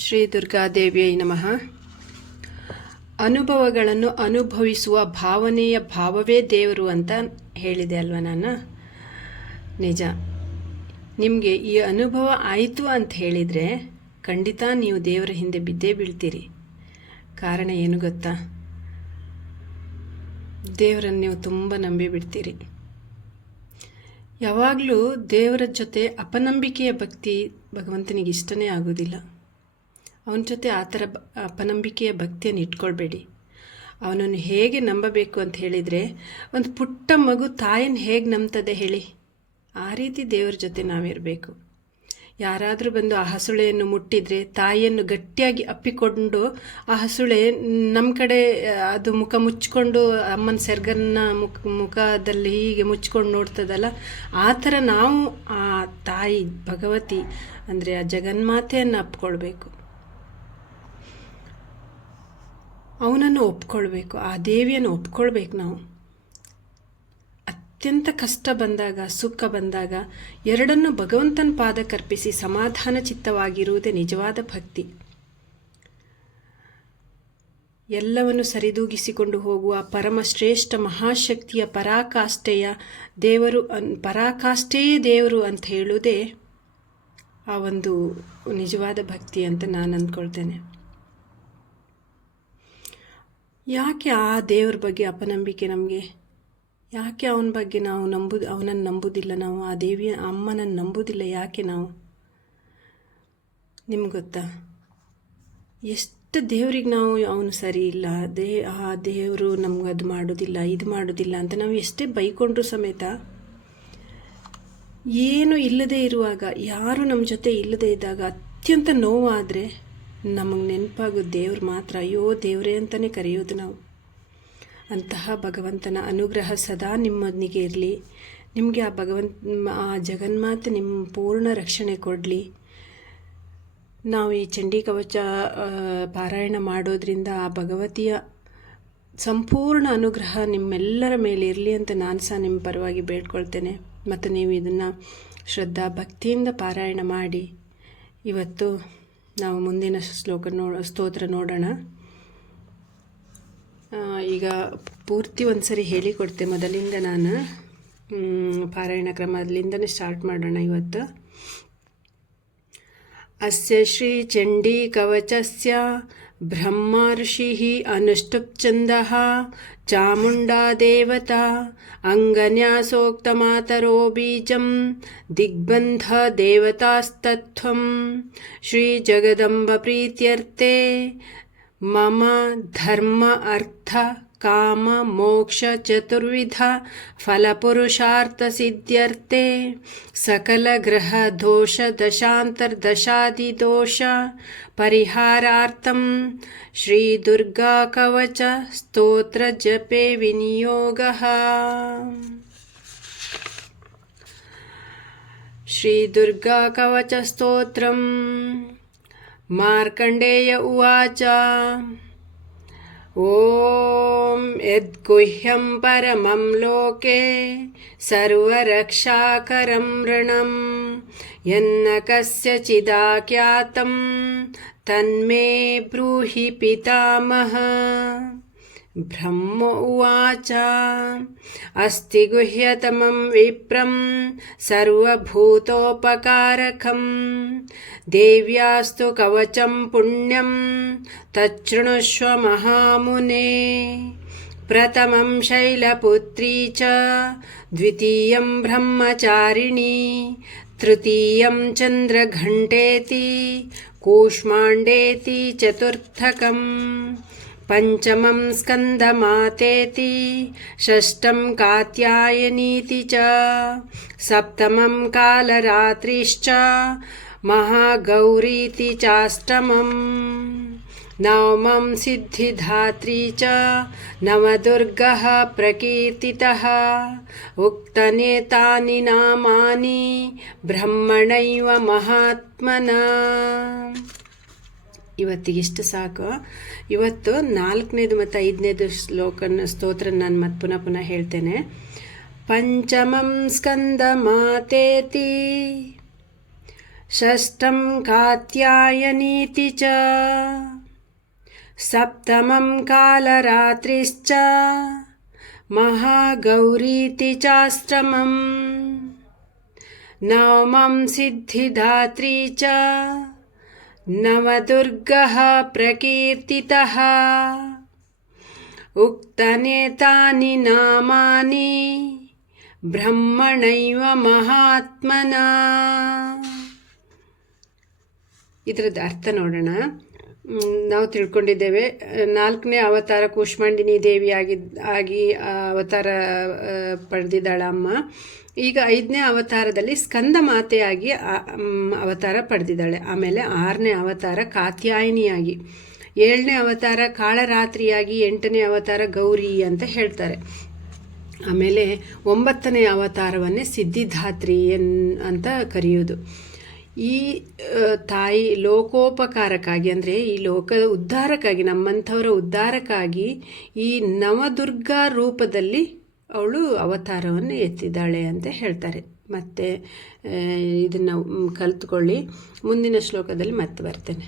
ಶ್ರೀ ದುರ್ಗಾದೇವಿಯೈ ನಮಃ. ಅನುಭವಗಳನ್ನು ಅನುಭವಿಸುವ ಭಾವನೆಯ ಭಾವವೇ ದೇವರು ಅಂತ ಹೇಳಿದೆ ಅಲ್ವ ನಾನು. ನಿಜ, ನಿಮಗೆ ಈ ಅನುಭವ ಆಯಿತು ಅಂತ ಹೇಳಿದರೆ ಖಂಡಿತ ನೀವು ದೇವರ ಹಿಂದೆ ಬಿದ್ದೇ ಬೀಳ್ತೀರಿ. ಕಾರಣ ಏನು ಗೊತ್ತಾ? ದೇವರನ್ನು ನೀವು ತುಂಬ ನಂಬಿಬಿಡ್ತೀರಿ. ಯಾವಾಗಲೂ ದೇವರ ಜೊತೆ ಅಪನಂಬಿಕೆಯ ಭಕ್ತಿ ಭಗವಂತನಿಗೆ ಇಷ್ಟನೇ ಆಗೋದಿಲ್ಲ. ಅವನ ಜೊತೆ ಆ ಥರ ಅಪನಂಬಿಕೆಯ ಭಕ್ತಿಯನ್ನು ಇಟ್ಕೊಳ್ಬೇಡಿ. ಅವನನ್ನು ಹೇಗೆ ನಂಬಬೇಕು ಅಂತ ಹೇಳಿದರೆ, ಒಂದು ಪುಟ್ಟ ಮಗು ತಾಯಿಯನ್ನು ಹೇಗೆ ನಂಬ್ತದೆ ಹೇಳಿ, ಆ ರೀತಿ ದೇವರ ಜೊತೆ ನಾವಿರಬೇಕು. ಯಾರಾದರೂ ಬಂದು ಆ ಹಸುಳೆಯನ್ನು ಮುಟ್ಟಿದರೆ ತಾಯಿಯನ್ನು ಗಟ್ಟಿಯಾಗಿ ಅಪ್ಪಿಕೊಂಡು ಆ ಹಸುಳೆ ನಮ್ಮ ಕಡೆ ಅದು ಮುಖ ಮುಚ್ಕೊಂಡು ಅಮ್ಮನ ಸೆರ್ಗನ್ನ ಮುಖದಲ್ಲಿ ಹೀಗೆ ಮುಚ್ಕೊಂಡು ನೋಡ್ತದಲ್ಲ, ಆ ಥರ ನಾವು ಆ ತಾಯಿ ಭಗವತಿ ಅಂದರೆ ಆ ಜಗನ್ಮಾತೆಯನ್ನು ಅಪ್ಕೊಳ್ಬೇಕು. ಅವನನ್ನು ಒಪ್ಕೊಳ್ಬೇಕು, ಆ ದೇವಿಯನ್ನು ಒಪ್ಕೊಳ್ಬೇಕು. ನಾವು ಅತ್ಯಂತ ಕಷ್ಟ ಬಂದಾಗ, ಸುಖ ಬಂದಾಗ ಎರಡನ್ನು ಭಗವಂತನ ಪಾದಕ್ಕರ್ಪಿಸಿ ಸಮಾಧಾನ ಚಿತ್ತವಾಗಿರುವುದೇ ನಿಜವಾದ ಭಕ್ತಿ. ಎಲ್ಲವನ್ನು ಸರಿದೂಗಿಸಿಕೊಂಡು ಹೋಗುವ ಪರಮಶ್ರೇಷ್ಠ ಮಹಾಶಕ್ತಿಯ ಪರಾಕಾಷ್ಠೆಯ ದೇವರು, ಪರಾಕಾಷ್ಠೆಯೇ ದೇವರು ಅಂತ ಹೇಳುವುದೇ ಆ ಒಂದು ನಿಜವಾದ ಭಕ್ತಿ ಅಂತ ನಾನು ಅಂದ್ಕೊಳ್ತೇನೆ. ಯಾಕೆ ಆ ದೇವ್ರ ಬಗ್ಗೆ ಅಪನಂಬಿಕೆ ನಮಗೆ? ಯಾಕೆ ಅವನ ಬಗ್ಗೆ ನಾವು ಅವನನ್ನು ನಂಬುವುದಿಲ್ಲ? ನಾವು ಆ ದೇವಿಯ ಅಮ್ಮನನ್ನು ನಂಬುವುದಿಲ್ಲ ಯಾಕೆ ನಾವು? ನಿಮ್ಗೆ ಗೊತ್ತಾ, ಎಷ್ಟು ದೇವ್ರಿಗೆ ನಾವು ಅವನು ಸರಿ ಇಲ್ಲ, ಆ ದೇವರು ನಮ್ಗೆ ಅದು ಮಾಡೋದಿಲ್ಲ, ಇದು ಮಾಡೋದಿಲ್ಲ ಅಂತ ನಾವು ಎಷ್ಟೇ ಬೈಕೊಂಡ್ರೂ ಸಮೇತ, ಏನು ಇಲ್ಲದೆ ಇರುವಾಗ, ಯಾರು ನಮ್ಮ ಜೊತೆ ಇಲ್ಲದೆ ಇದ್ದಾಗ ಅತ್ಯಂತ ನೋವಾದರೆ ನಮಗೆ ನೆನಪಾಗೋದು ದೇವ್ರು ಮಾತ್ರ. ಅಯ್ಯೋ ದೇವರೇ ಅಂತಲೇ ಕರೆಯೋದು ನಾವು. ಅಂತಹ ಭಗವಂತನ ಅನುಗ್ರಹ ಸದಾ ನಿಮ್ಮೊಂದಿಗೆ ಇರಲಿ. ನಿಮಗೆ ಆ ಜಗನ್ಮಾತೆ ನಿಮ್ಮ ಪೂರ್ಣ ರಕ್ಷಣೆ ಕೊಡಲಿ. ನಾವು ಈ ಚಂಡಿ ಕವಚ ಪಾರಾಯಣ ಮಾಡೋದ್ರಿಂದ ಆ ಭಗವತಿಯ ಸಂಪೂರ್ಣ ಅನುಗ್ರಹ ನಿಮ್ಮೆಲ್ಲರ ಮೇಲೆ ಇರಲಿ ಅಂತ ನಾನು ಸಹ ನಿಮ್ಮ ಪರವಾಗಿ ಬೇಡ್ಕೊಳ್ತೇನೆ. ಮತ್ತು ನೀವು ಇದನ್ನು ಶ್ರದ್ಧಾ ಭಕ್ತಿಯಿಂದ ಪಾರಾಯಣ ಮಾಡಿ. ಇವತ್ತು ನಾವು ಮುಂದಿನ ಸ್ತೋತ್ರ ನೋಡೋಣ. ಈಗ ಪೂರ್ತಿ ಒಂದು ಸರಿ ಹೇಳಿಕೊಡ್ತೆ. ಮೊದಲಿಂದ ನಾನು ಪಾರಾಯಣ ಕ್ರಮದಿಂದನೇ ಸ್ಟಾರ್ಟ್ ಮಾಡೋಣ ಇವತ್ತು. ಅಸ್ಯ ಶ್ರೀ ಚಂಡೀ ಕವಚಸ್ಯ ಬ್ರಹ್ಮರ್ಷಿಃ ಅನುಷ್ಠುಪ್ಛಂದಃ ಚಾಮುಂಡಾ ದೇವತಾ ಅಂಗನ್ಯಾಸೋಕ್ತಮಾತರೋ ಬೀಜಂ ದಿಗ್ಬಂಧ ದೇವತಾಸ್ತತ್ವಂ ಶ್ರೀ ಜಗದಂಬ ಪ್ರೀತ್ಯರ್ಥೆ ಮಮ ಧರ್ಮ ಅರ್ಥ ಕಾಮ ಮೋಕ್ಷ ಚತುರ್ವಿಧ ಫಲಪುರುಷಾರ್ಥ ಸಿದ್ಧ್ಯರ್ಥೆ ಸಕಲ ಗ್ರಹ ದೋಷ ದಶಾಂತರ್ದಶಾದಿ ದೋಷ ಪರಿಹಾರಾರ್ಥಂ ಶ್ರೀ ದುರ್ಗಾ ಕವಚ ಸ್ತೋತ್ರ ಜಪೆ ವಿನಿಯೋಗಃ. ಶ್ರೀ ದುರ್ಗಾ ಕವಚ ಸ್ತೋತ್ರಂ. ಮಾರ್ಕಂಡೇಯ ಉವಾಚ. ಓಂ ಯದ್ಗುಹ್ಯಂ ಪರಮಂ ಲೋಕೆ ಸರ್ವರಕ್ಷಾಕರಂ ಋಣಂ ಯನ್ನ ಕಸ್ಯಚಿದಾಖ್ಯಾತಂ ತನ್ಮೇ ಬ್ರೂಹಿ ಪಿತಾಮಹ. ಬ್ರಹ್ಮ ಉವಾಚ. ಅಸ್ತಿ ಗುಹ್ಯತಮಂ ವಿಪ್ರಂ ಸರ್ವಭೂತೋಪಕಾರಕಂ ದೇವ್ಯಾಸ್ತು ಕವಚಂ ಪುಣ್ಯಂ ತಚ್ಛೃಣುಷ್ವ ಮಹಾಮುನೆ. ಪ್ರಥಮಂ ಶೈಲಪುತ್ರೀ ಚ ದ್ವಿತೀಯಂ ಬ್ರಹ್ಮಚಾರಿಣಿ ತೃತೀಯಂ ಚಂದ್ರಘಂಟೇತಿ ಕೂಷ್ಮಾಂಡೇತಿ ಚತುರ್ಥಕಂ ಪಂಚಮಂ ಸ್ಕಂದಮಾತೇತಿ ಷಷ್ಠಂ ಕಾತ್ಯಾಯನೀತಿ ಚ ಸಪ್ತಮಂ ಕಾಲರಾತ್ರಿಶ್ಚ ಮಹಾಗೌರೀತಿ ಚಾಷ್ಟಮಂ ನವಮಂ ಸಿದ್ಧಿಧಾತ್ರಿ ಚ ನವದುರ್ಗಃ ಪ್ರಕೀರ್ತಿತಃ ಉಕ್ತನೇತಾನಿ ನಾಮಾನಿ ಬ್ರಹ್ಮಣೈವ ಮಹಾತ್ಮನಾ. ಇವತ್ತಿಗಿಷ್ಟು ಸಾಕು. ಇವತ್ತು 4ನೇದು ಮತ್ತು 5ನೇದು ಸ್ತೋತ್ರ ನಾನು ಮತ್ತೆ ಪುನಃ ಹೇಳ್ತೇನೆ. ಪಂಚಮಂ ಸ್ಕಂದ ಮಾತೇತಿ षष्ठं कात्यायनीति च सप्तमं कालरात्रिश्च महागौरीति चाष्टमम् नवमं सिद्धिदात्री च नवदुर्गः प्रकीर्तितः उक्तनेतानि नामानि ಬ್ರಹ್ಮಣೈವ ಮಹಾತ್ಮನ. ಇದರದ್ದು ಅರ್ಥ ನೋಡೋಣ. ನಾವು ತಿಳ್ಕೊಂಡಿದ್ದೇವೆ 4ನೇ ಅವತಾರ ಕೂಷ್ಮಾಂಡಿನಿ ದೇವಿ ಆಗಿ ಅವತಾರ ಪಡೆದಿದ್ದಾಳ ಅಮ್ಮ. ಈಗ 5ನೇ ಅವತಾರದಲ್ಲಿ ಸ್ಕಂದ ಮಾತೆಯಾಗಿ ಅವತಾರ ಪಡೆದಿದ್ದಾಳೆ. ಆಮೇಲೆ 6ನೇ ಅವತಾರ ಕಾತ್ಯಾಯಿನಿಯಾಗಿ, 7ನೇ ಅವತಾರ ಕಾಳರಾತ್ರಿಯಾಗಿ, 8ನೇ ಅವತಾರ ಗೌರಿ ಅಂತ ಹೇಳ್ತಾರೆ. ಆಮೇಲೆ 9ನೇ ಅವತಾರವನ್ನೇ ಸಿದ್ಧಿದಾತ್ರಿ ಅಂತ ಕರೆಯೋದು. ಈ ತಾಯಿ ಲೋಕೋಪಕಾರಕ್ಕಾಗಿ, ಅಂದರೆ ಈ ಲೋಕದ ಉದ್ಧಾರಕ್ಕಾಗಿ, ನಮ್ಮಂಥವರ ಉದ್ಧಾರಕ್ಕಾಗಿ ಈ ನವದುರ್ಗಾ ರೂಪದಲ್ಲಿ ಅವಳು ಅವತಾರವನ್ನು ಎತ್ತಿದ್ದಾಳೆ ಅಂತ ಹೇಳ್ತಾರೆ. ಮತ್ತು ಇದನ್ನು ಕಲಿತ್ಕೊಳ್ಳಿ. ಮುಂದಿನ ಶ್ಲೋಕದಲ್ಲಿ ಮತ್ತೆ ಬರ್ತೇನೆ.